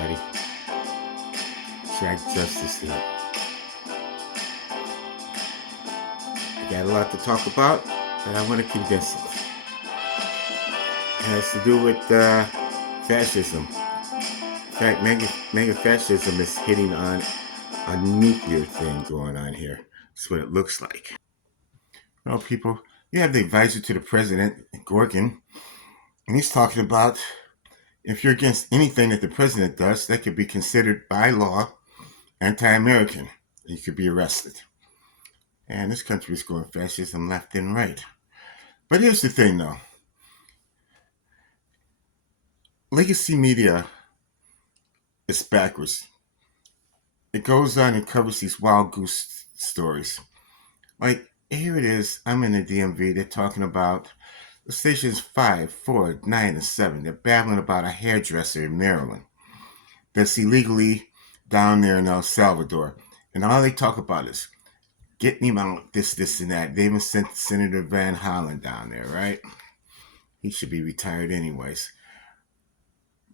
everybody. Jack Justice here. I got a lot to talk about, but I want to condense it. It has to do with fascism. In fact, mega fascism is hitting on a nuclear thing going on here. That's what it looks like. Well, people, you have the advisor to the president, Gorkin, and he's talking about if you're against anything that the president does, that could be considered by law anti-American. You could be arrested. And this country is going fascism left and right. But here's the thing, though. Legacy media is backwards. It goes on and covers these wild goose stories. Like, here it is. I'm in the DMV. They're talking about the stations 5, 4, 9, and 7. They're babbling about a hairdresser in Maryland that's illegally down there in El Salvador. And all they talk about is getting him out, this, and that. They even sent Senator Van Hollen down there, right? He should be retired anyways.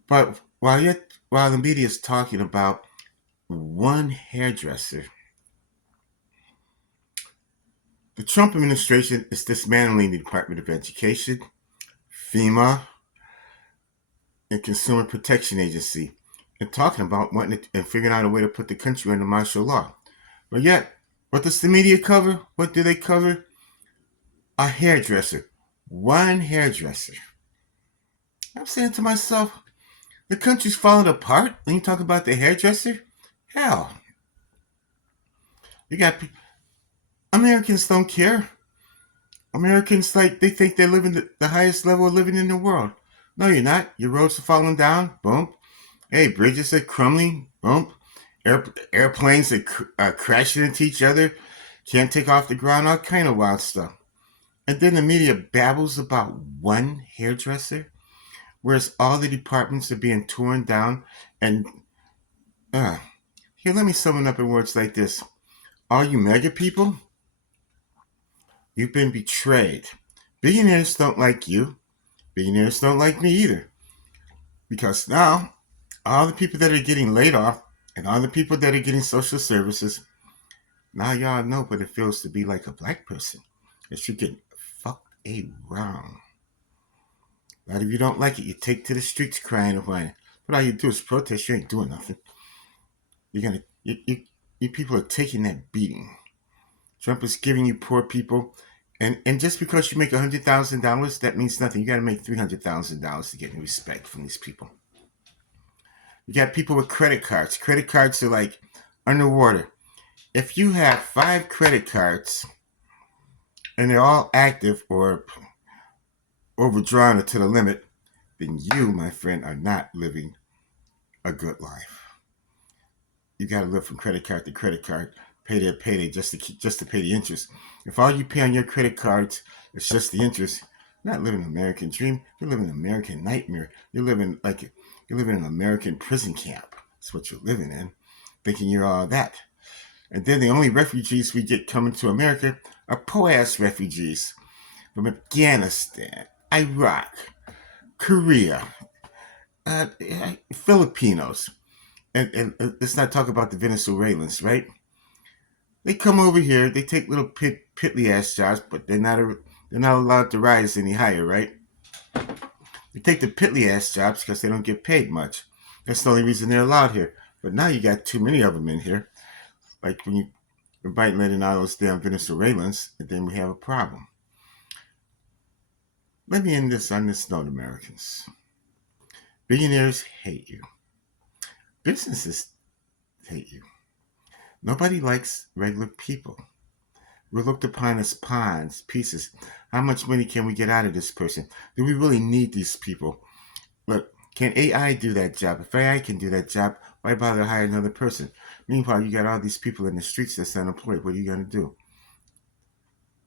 But while the media is talking about one hairdresser, the Trump administration is dismantling the Department of Education, FEMA, and Consumer Protection Agency, and talking about wanting to, and figuring out a way to put the country under martial law. But yet, what does the media cover? What do they cover? A hairdresser. One hairdresser. I'm saying to myself, the country's falling apart when you talk about the hairdresser? Hell. You got Americans don't care. Americans, like, they think they're living the highest level of living in the world. No, you're not. Your roads are falling down. Boom. Hey, bridges are crumbling. Boom. Airplanes are crashing into each other. Can't take off the ground. All kind of wild stuff. And then the media babbles about one hairdresser, whereas all the departments are being torn down. And here, let me sum it up in words like this. All you mega people, you've been betrayed. Billionaires don't like you. Billionaires don't like me either. Because now, all the people that are getting laid off and all the people that are getting social services, now y'all know what it feels to be like a black person. That you get fucked around. A lot of you don't like it. You take to the streets crying and whining. But all you do is protest. You ain't doing nothing. You people are taking that beating. Trump is giving you poor people, and just because you make $100,000, that means nothing. You got to make $300,000 to get any respect from these people. You got people with credit cards. Credit cards are like underwater. If you have 5 credit cards and they're all active or overdrawn or to the limit, then you, my friend, are not living a good life. You got to live from credit card to credit card, payday to payday, just to pay the interest. If all you pay on your credit cards is just the interest, you're not living an American dream. You're living an American nightmare. You're living in an American prison camp. That's what you're living in, thinking you're all that. And then the only refugees we get coming to America are po-ass refugees from Afghanistan, Iraq, Korea, Filipinos. And let's not talk about the Venezuelans, right? They come over here, they take little piddly ass jobs, but they're not allowed to rise any higher, right? They take the piddly ass jobs because they don't get paid much. That's the only reason they're allowed here. But now you got too many of them in here. Like when you invite and letting all those damn Venezuelans, and then we have a problem. Let me end this on this note, Americans. Billionaires hate you. Businesses hate you. Nobody likes regular people. We're looked upon as pawns, pieces. How much money can we get out of this person? Do we really need these people? Look, can AI do that job? If AI can do that job, why bother hire another person? Meanwhile, you got all these people in the streets that's unemployed. What are you going to do?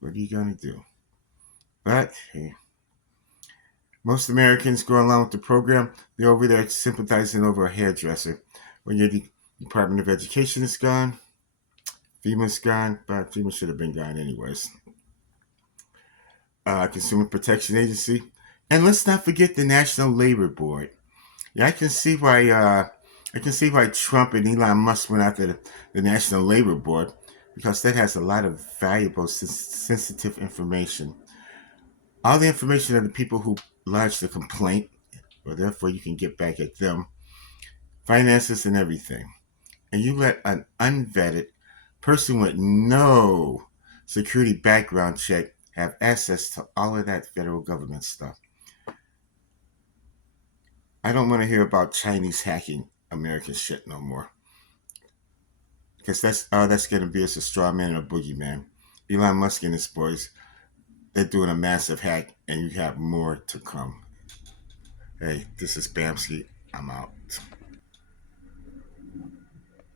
What are you going to do? But, hey, most Americans go along with the program. They're over there sympathizing over a hairdresser. When your Department of Education is gone, FEMA's gone, but FEMA should have been gone anyways. Consumer Protection Agency. And let's not forget the National Labor Board. Yeah, I can see why I can see why Trump and Elon Musk went after the National Labor Board, because that has a lot of valuable, sensitive information. All the information of the people who lodged the complaint, or therefore you can get back at them, finances and everything. And you let an unvetted person with no security background check have access to all of that federal government stuff. I don't want to hear about Chinese hacking American shit no more, because that's going to be us a straw man and a boogeyman. Elon Musk and his boys, they're doing a massive hack, and you have more to come. Hey, this is Bamsky. I'm out.